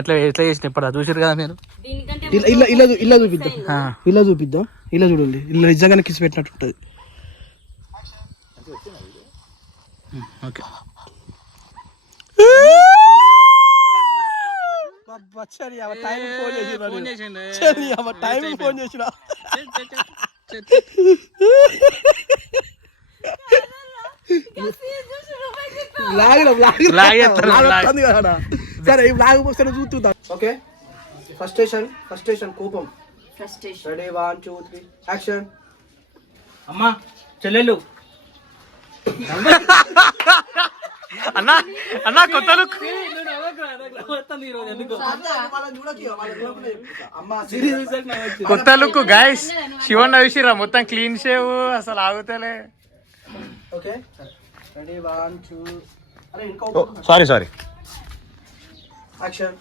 ఎట్లా ఎట్లా చేసిన ఇప్పుడు చూసారు కదా మీరు. ఇలా చూపిద్దాం, ఇలా చూపిద్దాం, ఇలా చూడండి, ఇలా నిజంగానే కిసి పెట్టినట్టు ఉంటుంది. ఓకే ఫోన్ చేసిన సరే ఈ బ్లాగ్ పోస్తే చూస్తుందా. ఓకే, ఫస్ట్ స్టేషన్ కోపం. Ready 1 2 3 action. అమ్మా చెల్లెలు అన్నా అన్నా కొత్త లుక్ కొత్త లుక్ గైస్. శివన్ చూసిరా మొత్తం క్లీన్ షేవ్ అసలు ఆగుతలే. Okay ready 1 2 sorry action.